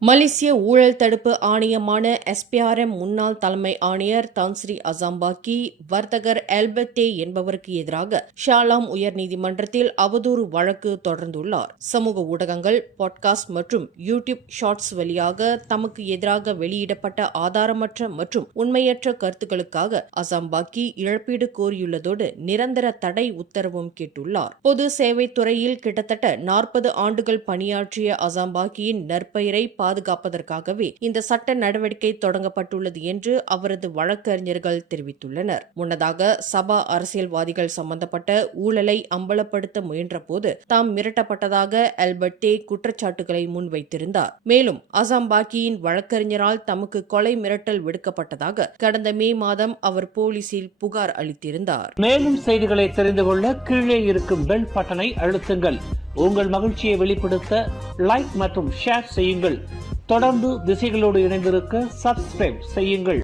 மலேசிய ஊழல் தடுப்பு ஆணையமான SPRM முன்னாள் தலைமை ஆணையர் தான்ஸ்ரீ அசாம்பாக்கி வர்த்தகர் ஆல்பர்ட் என்பவருக்கு எதிராக ஷாலாம் உயர்நீதிமன்றத்தில் அவதூறு வழக்கு தொடர்ந்துள்ளார். சமூக ஊடகங்கள், பாட்காஸ்ட் மற்றும் யூடியூப் ஷார்ட்ஸ் வழியாக தமக்கு எதிராக வெளியிடப்பட்ட ஆதாரமற்ற மற்றும் உண்மையற்ற கருத்துக்களுக்காக அசாம்பாக்கி இழப்பீடு கோரியுள்ளதோடு நிரந்தர தடை உத்தரவும் கேட்டுள்ளார். பொது சேவைத் துறையில் கிட்டத்தட்ட 40 ஆண்டுகள் பணியாற்றிய அசாம்பாக்கியின் நற்பெயரை பாதுகாப்பதற்காகவே இந்த சட்ட நடவடிக்கை தொடங்கப்பட்டுள்ளது என்று அவரது வழக்கறிஞர்கள் தெரிவித்துள்ளனர். முன்னதாக சபா அரசியல்வாதிகள் சம்பந்தப்பட்ட ஊழலை அம்பலப்படுத்த முயன்றபோது தாம் மிரட்டப்பட்டதாக ஆல்பர்ட் குற்றச்சாட்டுகளை முன்வைத்திருந்தார். மேலும் அசாம்பாக்கியின் வழக்கறிஞரால் தமக்கு கொலை மிரட்டல் விடுக்கப்பட்டதாக கடந்த மே மாதம் அவர் போலீசில் புகார் அளித்திருந்தார். மேலும் செய்திகளை தெரிந்து கொள்ள கீழே இருக்கும் பெல் பட்டனை அழுத்துங்கள். உங்கள் மகிழ்ச்சியை வெளிப்படுத்த லைக் மற்றும் ஷேர் செய்யுங்கள். தொடர்ந்து திசைகளோடு இணைந்திருக்க சப்ஸ்கிரைப் செய்யுங்கள்.